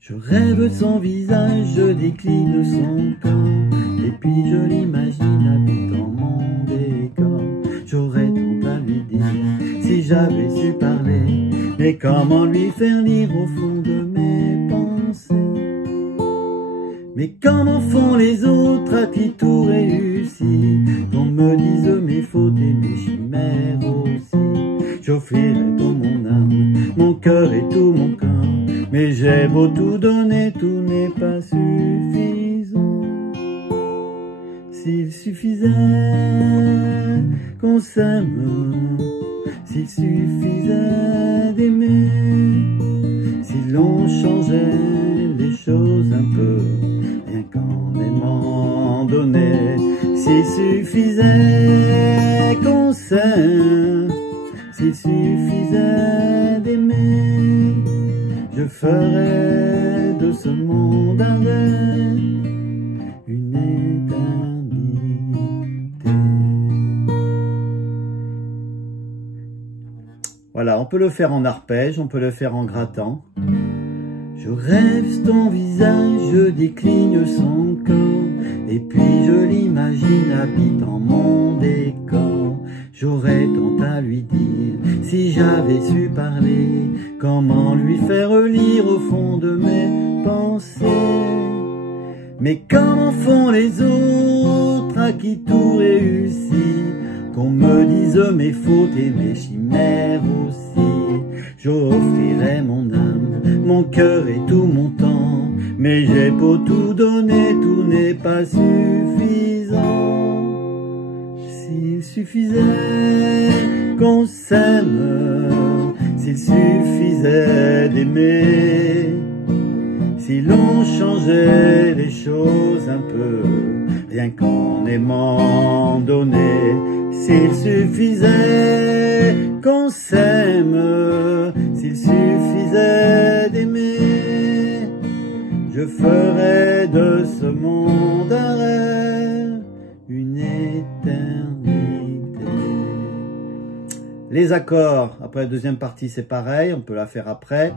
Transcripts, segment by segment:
Je rêve de son visage, je décline son corps, et puis je l'imagine habitant mon décor. J'aurais tant à lui dire, si j'avais su parler, mais comment lui faire lire au fond de mes pensées? Mais comment font les autres à qui tout réussit, qu'on me dise mes fautes et mes chimères aussi? J'offrirai tout mon âme, mon cœur et tout mon corps, mais j'ai beau tout donner, tout n'est pas suffisant. S'il suffisait qu'on s'aime, s'il suffisait d'aimer, si l'on changeait les choses un peu, rien qu'en aimant donner, s'il suffisait qu'on s'aime, s'il suffisait d'aimer, je ferais de ce monde un rêve, une éternité. Voilà, on peut le faire en arpège, on peut le faire en grattant. Je rêve ton visage, je décline son corps, et puis je l'imagine habitant mon décor. J'aurais tant à lui dire, si j'avais su parler, comment lui faire lire au fond de mes pensées. Mais comment font les autres à qui tout réussit, qu'on me dise mes fautes et mes chimères aussi? J'offrirai mon âme, mon cœur et tout mon temps, mais j'ai beau tout donner, tout n'est pas suffisant. S'il suffisait qu'on s'aime, s'il suffisait d'aimer, si l'on changeait les choses un peu, rien qu'en aimant donner, s'il suffisait qu'on s'aime, s'il suffisait d'aimer, je ferais de ce monde un rêve, une éternité. Les accords, après la deuxième partie c'est pareil, on peut la faire après.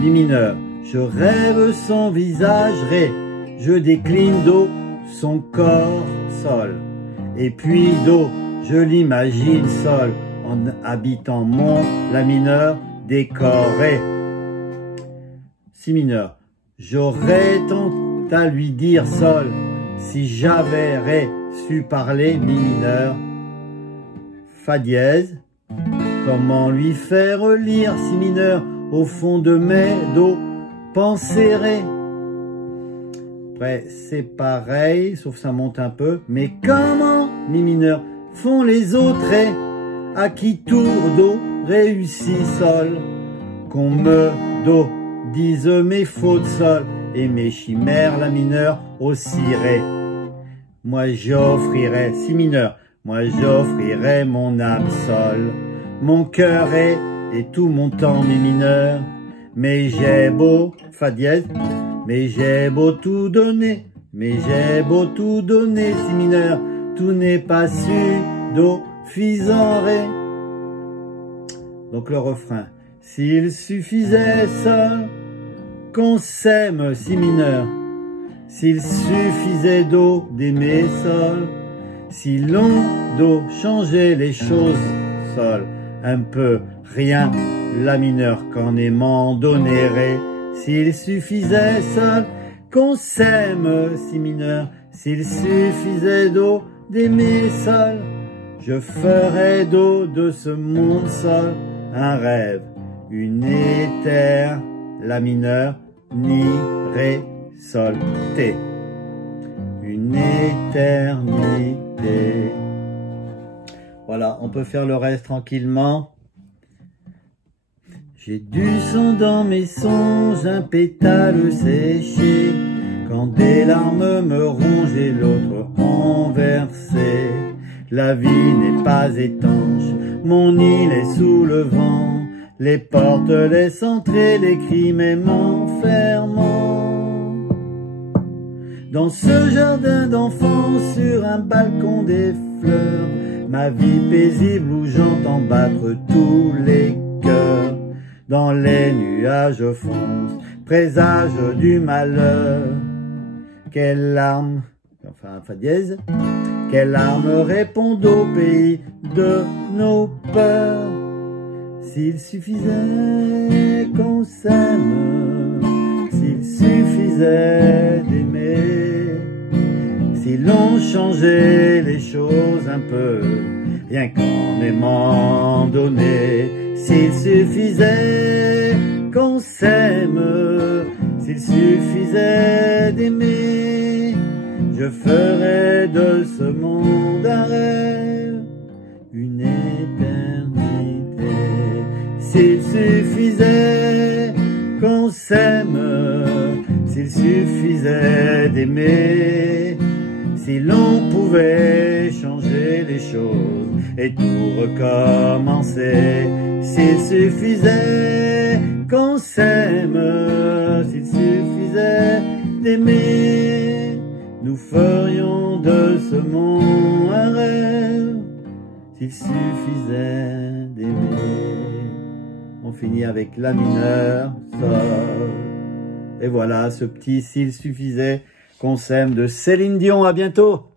Mi mineur, je rêve son visage, Ré, je décline Do, son corps, Sol, et puis Do, je l'imagine, Sol, en habitant mon, La mineur, décor, Ré. Si mineur, j'aurais tant à lui dire, Sol, si j'avais, Ré, su parler, Mi mineur, Fa dièse, comment lui faire lire, Si mineur, au fond de mes Do, penser, Ré. Après, c'est pareil, sauf ça monte un peu, mais comment, Mi mineur, font les autres, Ré, à qui tour Do, réussit, Sol, qu'on me, Do, dise mes fautes, Sol, et mes chimères, La mineur, aussi, Ré. Moi j'offrirai, Si mineur, moi j'offrirai mon âme, Sol, mon cœur, Ré, et tout mon temps, Mi mineur, mais j'ai beau, Fa dièse, mais j'ai beau tout donner, mais j'ai beau tout donner, Si mineur, tout n'est pas suffisant, Ré. Donc le refrain, s'il suffisait, Sol, qu'on s'aime, Si mineur, s'il suffisait Do, d'aimer, Sol, si l'on, Do, changeait les choses, Sol, un peu, rien, La mineur, qu'en aimant donner, Ré, s'il suffisait, Sol, qu'on s'aime, Si mineur, s'il suffisait Do, d'aimer, Sol, je ferais Do de ce monde, Sol, un rêve, une éther, La mineur, Ni, Ré, Sol, T. Une éternité. Voilà, on peut faire le reste tranquillement. J'ai du sang dans mes songes, un pétale séché, quand des larmes me rongent et l'autre renversé. La vie n'est pas étanche, mon île est sous le vent, les portes laissent entrer les cris même enfermant. Dans ce jardin d'enfants, sur un balcon des fleurs, ma vie paisible où j'entends battre tous les cœurs. dans les nuages foncent, présage du malheur. Quelle larme, enfin fa dièse, quelle larme répond au pays de nos peurs. S'il suffisait qu'on s'aime, s'il suffisait d'aimer, si l'on changeait les choses un peu, rien qu'en aimant donner, s'il suffisait qu'on s'aime, s'il suffisait d'aimer, je ferais de ce monde un rêve, une éternité. S'il suffisait qu'on s'aime, s'il suffisait d'aimer, si l'on pouvait changer les choses et tout recommencer, s'il suffisait qu'on s'aime, s'il suffisait d'aimer, nous ferions de ce monde un rêve, s'il suffisait d'aimer. On finit avec la mineur, sol. Et voilà ce petit s'il suffisait qu'on s'aime de Céline Dion. À bientôt.